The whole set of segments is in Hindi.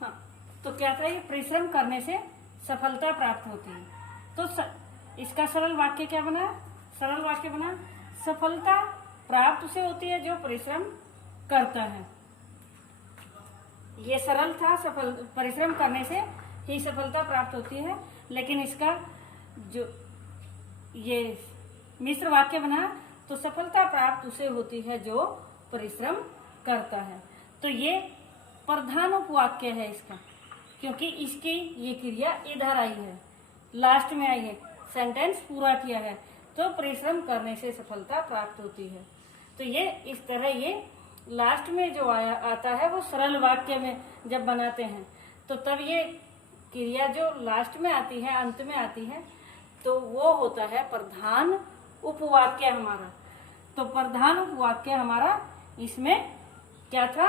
हाँ, तो क्या था, ये परिश्रम करने से सफलता प्राप्त होती है। तो इसका सरल वाक्य क्या बना? सरल वाक्य बना, सफलता प्राप्त उसे होती है जो परिश्रम करता है। ये सरल था, परिश्रम करने से ही सफलता प्राप्त होती है। लेकिन इसका जो ये मिश्र वाक्य बना, तो सफलता प्राप्त उसे होती है जो परिश्रम करता है। तो ये प्रधान उपवाक्य है इसका, क्योंकि इसकी ये क्रिया इधर आई है, लास्ट में आई है, सेंटेंस पूरा किया है, तो परिश्रम करने से सफलता प्राप्त होती है। तो ये इस तरह ये लास्ट में जो आता है वो सरल वाक्य में जब बनाते हैं, तो तब ये क्रिया जो लास्ट में आती है, अंत में आती है, तो वो होता है प्रधान उपवाक्य हमारा। तो प्रधान उपवाक्य हमारा इसमें क्या था,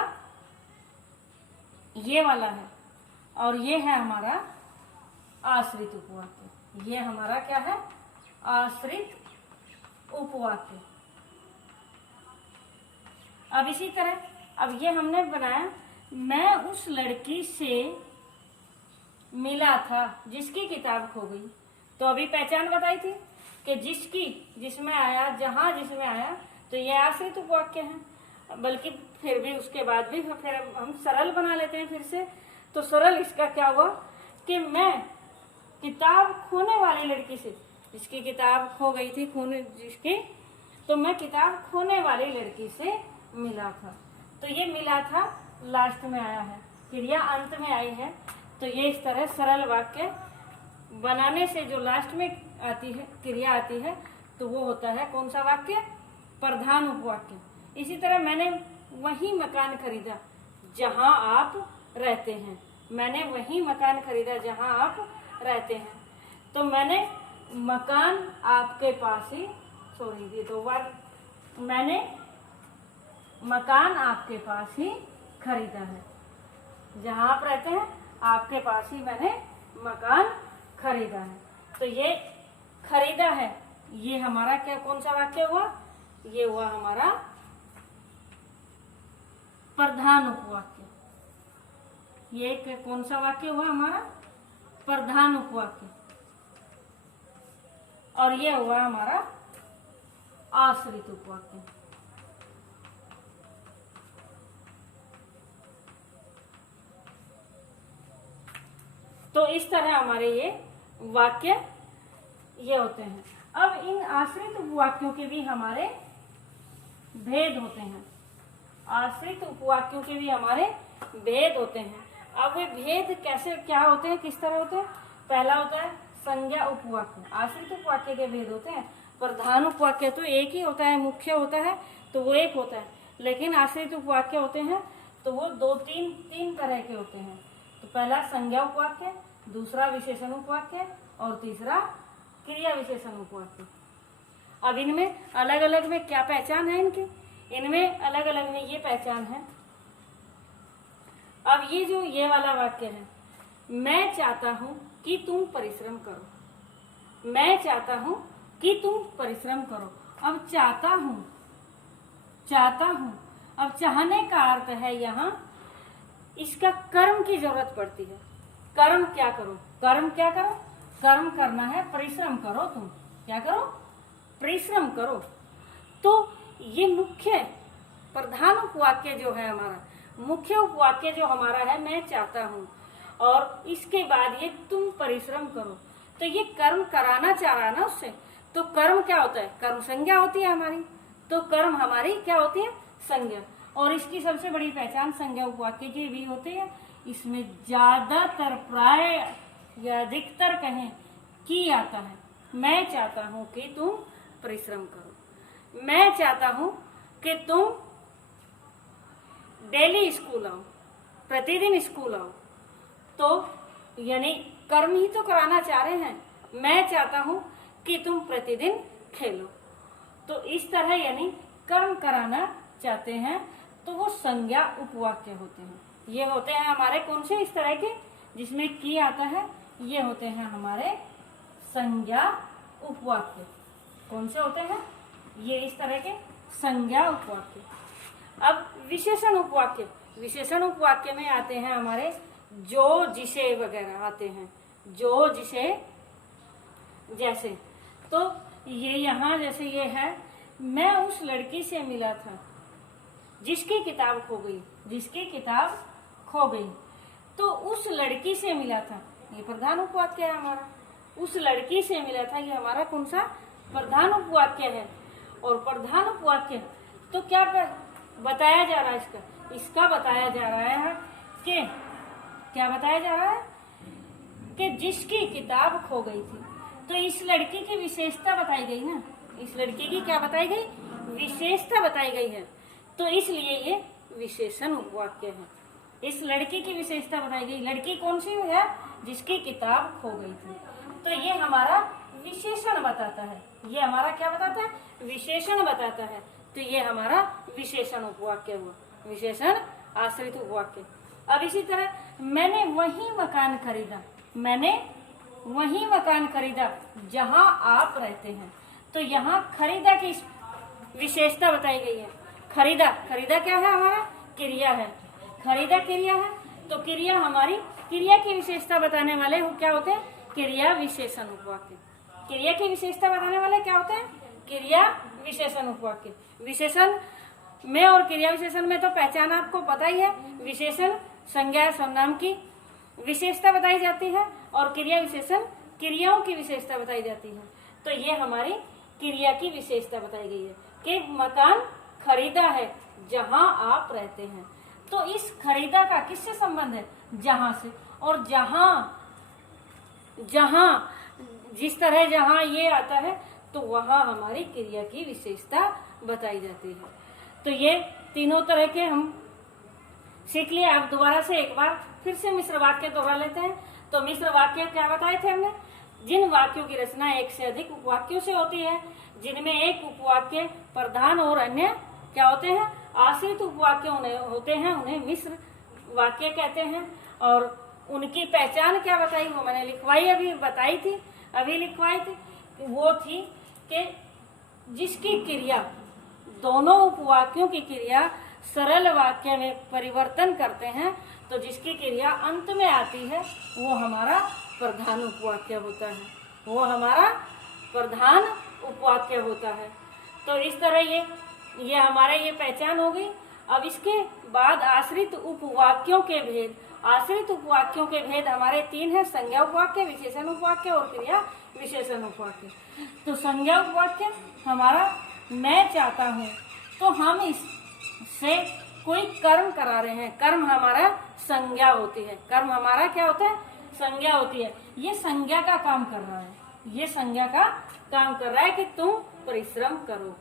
ये वाला है, और ये है हमारा आश्रित उपवाक्य। ये हमारा क्या है, आश्रित उपवाक्य। अब इसी तरह अब ये हमने बनाया, मैं उस लड़की से मिला था जिसकी किताब खो गई। तो अभी पहचान बताई थी कि जिसकी, जिसमें आया, जहां जिसमें आया, तो ये आश्रित उपवाक्य है। बल्कि फिर भी उसके बाद भी फिर हम सरल बना लेते हैं फिर से। तो सरल इसका क्या हुआ कि मैं किताब खोने वाली लड़की से, जिसकी किताब खो गई थी, जिसकी, तो मैं किताब खोने वाली लड़की से मिला था। तो ये मिला था लास्ट में आया है, क्रिया अंत में आई है। तो ये इस तरह सरल वाक्य बनाने से जो लास्ट में आती है, क्रिया आती है, तो वो होता है कौन सा वाक्य, प्रधान उपवाक्य। इसी तरह मैंने वही मकान खरीदा जहां आप रहते हैं। मैंने वही मकान खरीदा जहां आप रहते हैं। तो मैंने मकान आपके पास ही, ये 2 बार, मैंने मकान आपके पास ही खरीदा है। जहां आप रहते हैं आपके पास ही मैंने मकान खरीदा है। तो ये खरीदा है, ये हमारा क्या, कौन सा वाक्य हुआ, ये हुआ हमारा प्रधान उपवाक्य। ये कौन सा वाक्य हुआ हमारा, प्रधान उपवाक्य। और ये हुआ हमारा आश्रित उपवाक्य। तो इस तरह हमारे ये वाक्य ये होते हैं। अब इन आश्रित उपवाक्यों के भी हमारे भेद होते हैं। आश्रित उपवाक्यों के भी हमारे भेद होते हैं। अब वे भेद कैसे, क्या होते हैं, किस तरह होते हैं? पहला होता है संज्ञा उपवाक्य। आश्रित उपवाक्य के भेद होते हैं। प्रधान उपवाक्य तो एक ही होता है, मुख्य होता है, तो वो एक होता है। लेकिन आश्रित उपवाक्य होते हैं तो वो तीन तरह के होते हैं। तो पहला संज्ञा उपवाक्य, दूसरा विशेषण उपवाक्य, और तीसरा क्रिया विशेषण उपवाक्य। अब इनमें अलग अलग में क्या पहचान है इनकी? इनमें अलग अलग में ये पहचान है। अब ये जो ये वाला वाक्य है, मैं चाहता हूं कि तुम परिश्रम करो। मैं चाहता हूं कि तुम परिश्रम करो। अब चाहता हूं, अब चाहने का अर्थ है यहाँ इसका कर्म की जरूरत पड़ती है। कर्म क्या करो, कर्म करना है, परिश्रम करो। तुम क्या करो, परिश्रम करो। तो ये मुख्य प्रधान उपवाक्य जो है हमारा, मुख्य उपवाक्य जो हमारा है, मैं चाहता हूँ, और इसके बाद ये तुम परिश्रम करो। तो ये कर्म कराना चाह रहा है ना उससे, तो कर्म क्या होता है, कर्म संज्ञा होती है हमारी। तो कर्म हमारी क्या होती है, संज्ञा। और इसकी सबसे बड़ी पहचान संज्ञा उपवाक्य की भी होती है। इसमें ज्यादातर, प्राय या अधिकतर कहें कि आता है। मैं चाहता हूं कि तुम परिश्रम करो। मैं चाहता हूं कि तुम डेली स्कूल आओ, प्रतिदिन स्कूल आओ। तो यानी कर्म ही तो कराना चाह रहे हैं। मैं चाहता हूं कि तुम प्रतिदिन खेलो। तो इस तरह यानी कर्म कराना चाहते हैं, तो वो संज्ञा उपवाक्य होते हैं। ये होते हैं हमारे कौन से, इस तरह के जिसमें की आता है, ये होते हैं हमारे संज्ञा उपवाक्य। कौन से होते हैं ये, इस तरह के संज्ञा उपवाक्य। अब विशेषण उपवाक्य, विशेषण उपवाक्य में आते हैं हमारे जो जिसे वगैरह आते हैं, जो जिसे जैसे। तो ये यहाँ जैसे ये है, मैं उस लड़की से मिला था जिसकी किताब खो गई, जिसकी किताब खो गई। तो उस लड़की से मिला था, ये प्रधान उपवाक्य है हमारा। उस लड़की से मिला था, ये हमारा कौन सा प्रधान उपवाक्य है। और प्रधान उपवाक्य तो क्या बताया जा रहा है इसका बताया जा रहा है कि क्या बताया जा रहा है कि जिसकी किताब खो गई थी। तो इस लड़की की विशेषता बताई गई ना, इस लड़की की क्या बताई गई, विशेषता बताई गई है। तो इसलिए ये विशेषण उपवाक्य है। इस लड़की की विशेषता बताई गई, लड़की कौन सी है, जिसकी किताब खो गई थी। तो ये हमारा विशेषण बताता है, ये हमारा क्या बताता है, विशेषण बताता है। तो ये हमारा विशेषण उपवाक्य हुआ, विशेषण आश्रित उपवाक्य। अब इसी तरह मैंने वही मकान खरीदा, मैंने वही मकान खरीदा जहां आप रहते हैं। तो यहाँ खरीदा की विशेषता बताई गई है। खरीदा, खरीदा क्या है, हमारा क्रिया है, खरीदा क्रिया है। तो क्रिया हमारी, क्रिया की विशेषता बताने वाले क्या होते हैं, क्रिया विशेषण उपवाक्य। क्रिया की विशेषता बताने वाले क्या होते हैं, क्रिया विशेषण उपवाक्य। विशेषण में और क्रिया विशेषण में तो पहचान आपको पता ही है। विशेषण संज्ञा सर्वनाम की विशेषता बताई जाती है और क्रिया विशेषण क्रियाओं की विशेषता बताई जाती है। तो ये हमारी क्रिया की विशेषता बताई गई है कि मकान खरीदा है जहां आप रहते हैं। तो इस खरीदा का किससे संबंध है, जहां से। और जहां जिस तरह जहां ये आता है तो वहां हमारी क्रिया की विशेषता बताई जाती है। तो ये तीनों तरह के हम सीख लिए। आप दोबारा से एक बार फिर से मिश्र वाक्य दोहरा लेते हैं। तो मिश्र वाक्य क्या बताए थे हमने, जिन वाक्यों की रचना एक से अधिक उपवाक्यों से होती है, जिनमें एक उपवाक्य प्रधान और अन्य क्या होते हैं, आश्रित उपवाक्य होते हैं, उन्हें मिश्र वाक्य कहते हैं। और उनकी पहचान क्या बताई, वो मैंने लिखवाई, अभी बताई थी, अभी लिखवाई थी। वो थी कि जिसकी क्रिया, दोनों उपवाक्यों की क्रिया सरल वाक्य में परिवर्तन करते हैं, तो जिसकी क्रिया अंत में आती है वो हमारा प्रधान उपवाक्य होता है, वो हमारा प्रधान उपवाक्य होता है। तो इस तरह ये हमारे ये पहचान हो गई। अब इसके बाद आश्रित उपवाक्यों के भेद। आश्रित उपवाक्यों के भेद हमारे तीन हैं, संज्ञा उपवाक्य, विशेषण उपवाक्य और क्रिया विशेषण उपवाक्य। तो संज्ञा उपवाक्य हमारा मैं चाहता हूँ, तो हम इससे कोई कर्म करा रहे हैं, कर्म हमारा संज्ञा होती है, कर्म हमारा क्या होता है, संज्ञा होती है। ये संज्ञा का काम कर रहा है, ये संज्ञा का काम कर रहा है कि तुम परिश्रम करो।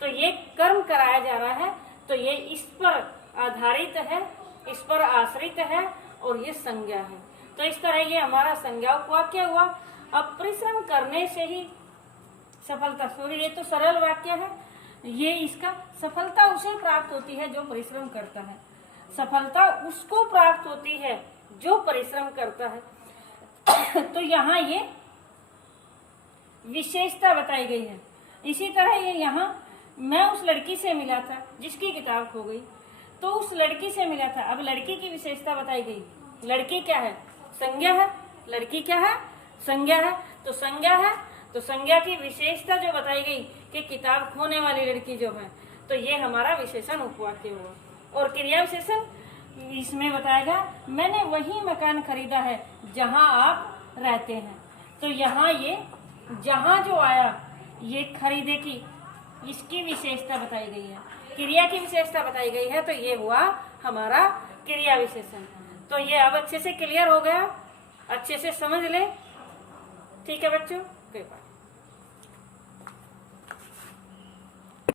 तो ये कर्म कराया जा रहा है, तो ये इस पर आधारित है, इस पर आश्रित है और ये संज्ञा है। तो इस तरह ये हमारा संज्ञा उपवाक्य हुआ। अब परिश्रम करने से ही सफलता, सॉरी ये तो सरल वाक्य है, ये इसका सफलता उसे प्राप्त होती है जो परिश्रम करता है, सफलता उसको प्राप्त होती है जो परिश्रम करता है। तो यहाँ ये विशेषता बताई गई है। इसी तरह ये यहाँ मैं उस लड़की से मिला था जिसकी किताब खो गई, तो उस लड़की से मिला था। अब लड़की की विशेषता बताई गई, लड़की क्या है, संज्ञा है, लड़की क्या है, संज्ञा है। तो संज्ञा है, तो संज्ञा की विशेषता जो बताई गई कि किताब खोने वाली लड़की जो है, तो ये हमारा विशेषण उपवाक्य हुआ। और क्रिया विशेषण इसमें बताएगा मैंने वही मकान खरीदा है जहां आप रहते हैं। तो यहाँ ये जहां जो आया, ये खरीदे की, इसकी विशेषता बताई गई है, क्रिया की विशेषता बताई गई है। तो ये हुआ हमारा क्रिया विशेषण। तो ये अब अच्छे से क्लियर हो गया, अच्छे से समझ ले। ठीक है बच्चों, कोई बात